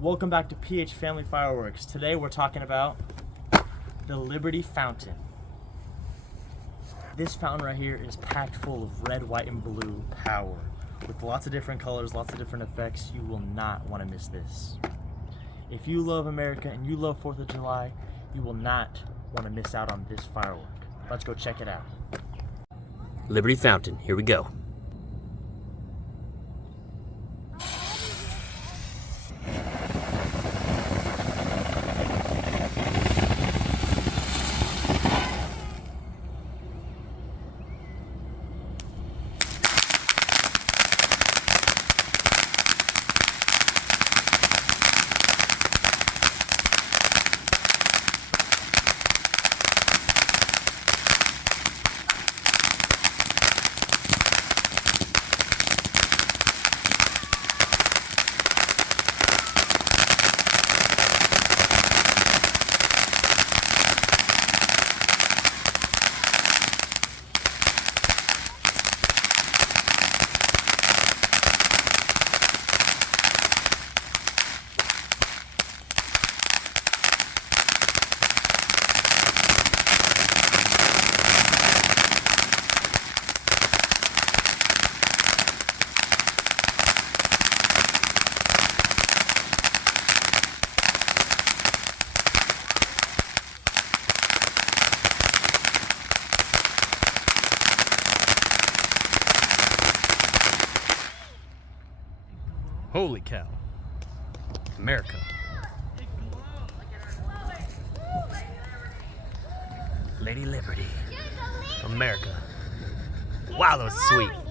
Welcome back to PH Family Fireworks. Today we're talking about the Liberty Fountain. This fountain right here is packed full of red, white, and blue power. With lots of different colors, lots of different effects. You will not want to miss this. If you love America and you love 4th of July, you will not want to miss out on this firework. Let's go check it out. Liberty Fountain, here we go. Holy cow. America. Lady Liberty. America. Wow, that was sweet.